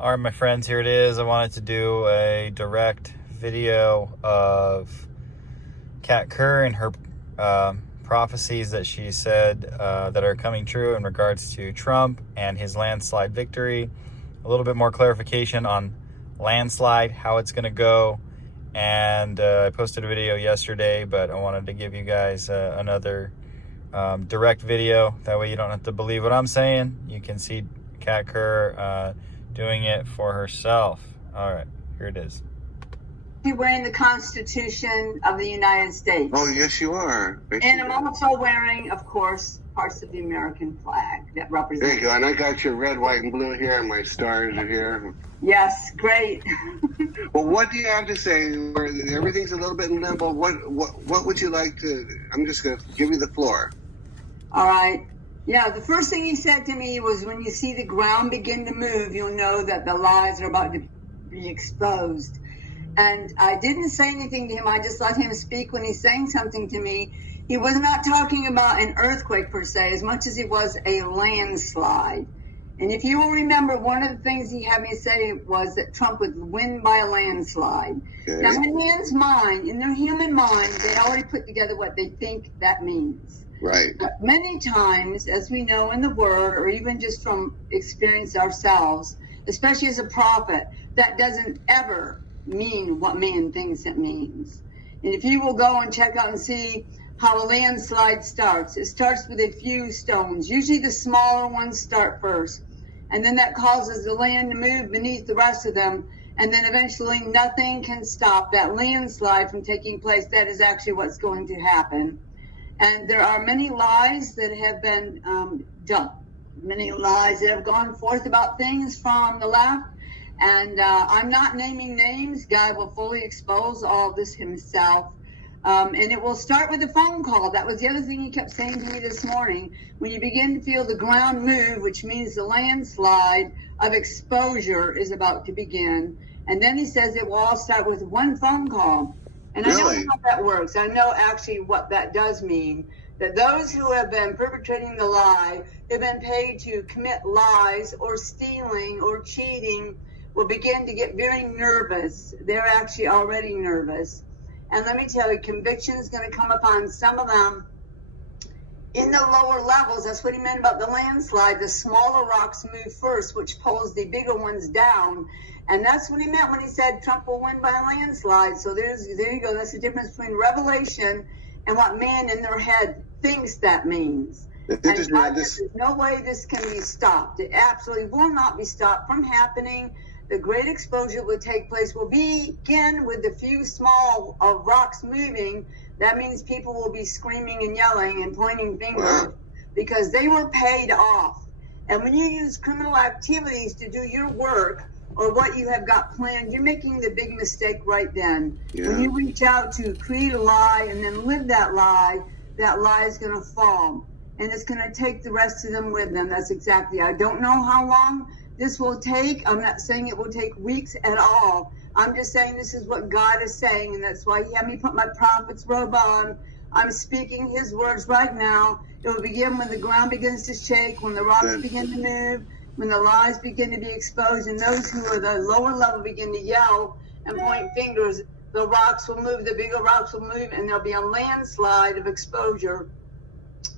All right, my friends, here it is. I wanted to do a direct video of Kat Kerr and her prophecies that she said that are coming true in regards to Trump and his landslide victory. A little bit more clarification on landslide, how it's going to go. And I posted a video yesterday, but I wanted to give you guys another direct video. That way you don't have to believe what I'm saying. You can see Kat Kerr doing it for herself. All right, here it is. You're wearing the Constitution of the United States. Oh, yes, you are. Yes, and I'm also wearing, of course, parts of the American flag that represent. There you go. And I got your red, white, and blue here, and my stars are here. Yes, great. Well, what do you have to say? Everything's a little bit in limbo. What would you like to? I'm just going to give you the floor. All right. Yeah, the first thing he said to me was, when you see the ground begin to move, you'll know that the lies are about to be exposed. And I didn't say anything to him. I just let him speak when he's saying something to me. He was not talking about an earthquake per se, as much as it was a landslide. And if you will remember, one of the things he had me say was that Trump would win by a landslide. Okay. Now, in man's mind, in their human mind, they already put together what they think that means. Right. But many times, as we know in the Word, or even just from experience ourselves, especially as a prophet, that doesn't ever mean what man thinks it means. And if you will go and check out and see how a landslide starts, it starts with a few stones. Usually the smaller ones start first. And then that causes the land to move beneath the rest of them. And then eventually nothing can stop that landslide from taking place. That is actually what's going to happen. And there are many lies that have been done. Many lies that have gone forth about things from the left. And I'm not naming names. God will fully expose all of this himself. And it will start with a phone call. That was the other thing he kept saying to me this morning. When you begin to feel the ground move, which means the landslide of exposure is about to begin. And then he says it will all start with one phone call. And really? I know how that works. I know actually what that does mean. That those who have been perpetrating the lie, have been paid to commit lies or stealing or cheating, will begin to get very nervous. They're actually already nervous. And let me tell you, conviction is going to come upon some of them in the lower levels. That's what he meant about the landslide. The smaller rocks move first, which pulls the bigger ones down. And that's what he meant when he said Trump will win by a landslide. So there you go. That's the difference between revelation and what man in their head thinks that means. There's no way this can be stopped. It absolutely will not be stopped from happening. The great exposure will take place. Will begin with the few small rocks moving. That means people will be screaming and yelling and pointing fingers because they were paid off. And when you use criminal activities to do your work or what you have got planned, you're making the big mistake right then. Yeah. When you reach out to create a lie and then live that lie is going to fall. And it's going to take the rest of them with them. That's exactly. I don't know how long this will take. I'm not saying it will take weeks at all. I'm just saying this is what God is saying, and that's why he had me put my prophet's robe on. I'm speaking his words right now. It will begin when the ground begins to shake, when the rocks begin to move, when the lies begin to be exposed, and those who are the lower level begin to yell and point fingers. The rocks will move, the bigger rocks will move, and there'll be a landslide of exposure.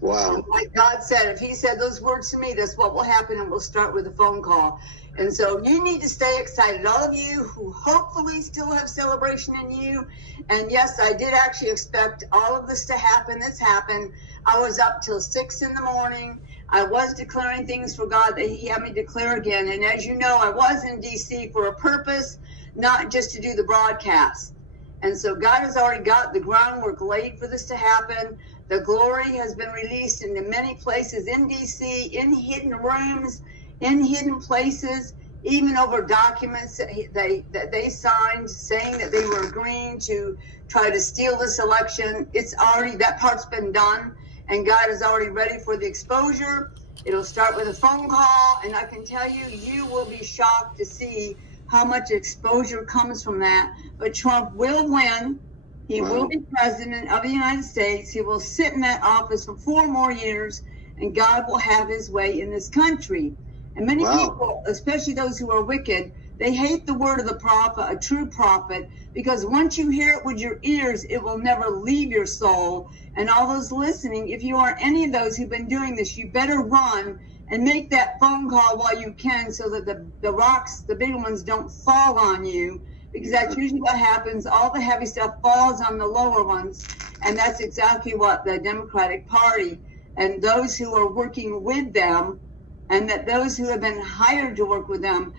Wow. And like God said, if he said those words to me, that's what will happen, and we'll start with a phone call. And so you need to stay excited. All of you who hopefully still have celebration in you. And yes, I did actually expect all of this to happen. This happened. I was up till 6 a.m. I was declaring things for God that he had me declare again. And as you know, I was in D.C. for a purpose, not just to do the broadcast. And so God has already got the groundwork laid for this to happen. The glory has been released into many places in D.C., in hidden rooms, in hidden places, even over documents that they signed saying that they were agreeing to try to steal this election. It's already, that part's been done, and God is already ready for the exposure. It'll start with a phone call, and I can tell you, you will be shocked to see how much exposure comes from that. But Trump will win. He will be president of the United States. He will sit in that office for 4 more years, and God will have his way in this country. And many Wow. people, especially those who are wicked, they hate the word of the prophet, a true prophet, because once you hear it with your ears, it will never leave your soul. And all those listening, if you are any of those who've been doing this, you better run and make that phone call while you can, so that the rocks, the big ones, don't fall on you, because that's usually what happens. All the heavy stuff falls on the lower ones, and that's exactly what the Democratic Party and those who are working with them, and that those who have been hired to work with them,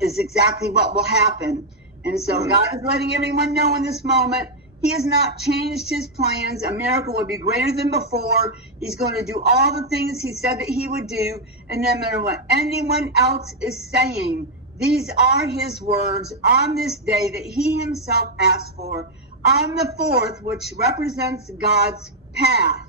is exactly what will happen. And so God is letting everyone know in this moment, he has not changed his plans. America will be greater than before. He's going to do all the things he said that he would do. And no matter what anyone else is saying, these are his words on this day that he himself asked for. On the 4th, which represents God's path.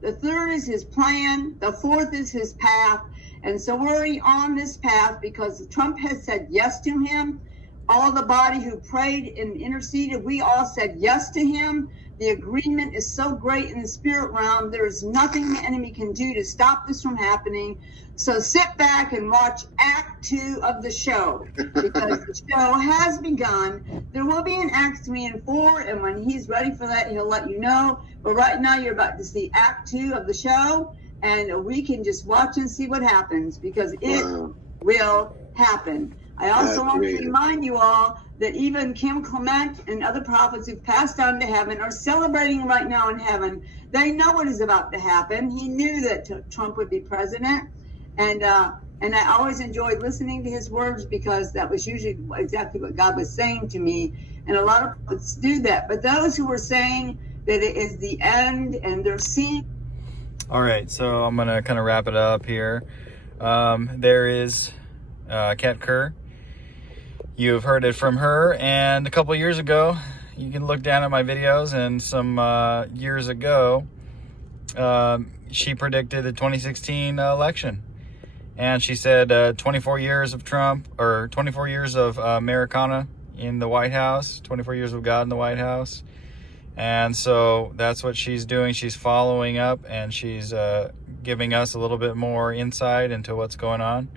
The 3rd is his plan. The 4th is his path. And so we're already on this path because Trump has said yes to him. All the body who prayed and interceded, we all said yes to him. The agreement is so great in the spirit realm. There's nothing the enemy can do to stop this from happening. So sit back and watch Act 2 of the show, because the show has begun. There will be an Act 3 and 4, and when he's ready for that, he'll let you know. But right now, you're about to see Act 2 of the show, and we can just watch and see what happens, because it will happen. I also want to remind you all that even Kim Clement and other prophets who've passed on to heaven are celebrating right now in heaven. They know what is about to happen. He knew that Trump would be president. And I always enjoyed listening to his words, because that was usually exactly what God was saying to me. And a lot of prophets do that. But those who were saying that it is the end and they're seeing. All right, so I'm going to kind of wrap it up here. There is Kat Kerr. You've heard it from her, and a couple years ago, you can look down at my videos, and some years ago, she predicted the 2016 election. And she said 24 years of Trump, or 24 years of Americana in the White House, 24 years of God in the White House. And so that's what she's doing. She's following up, and she's giving us a little bit more insight into what's going on.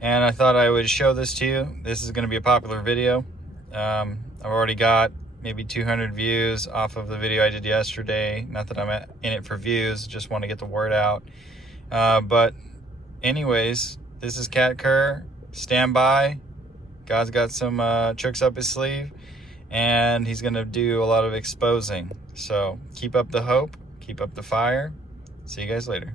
And I thought I would show this to you. This is going to be a popular video. I've already got maybe 200 views off of the video I did yesterday. Not that I'm in it for views, just want to get the word out. But anyways, this is Kat Kerr. Stand by. God's got some tricks up his sleeve, and he's going to do a lot of exposing. So keep up the hope, keep up the fire. See you guys later.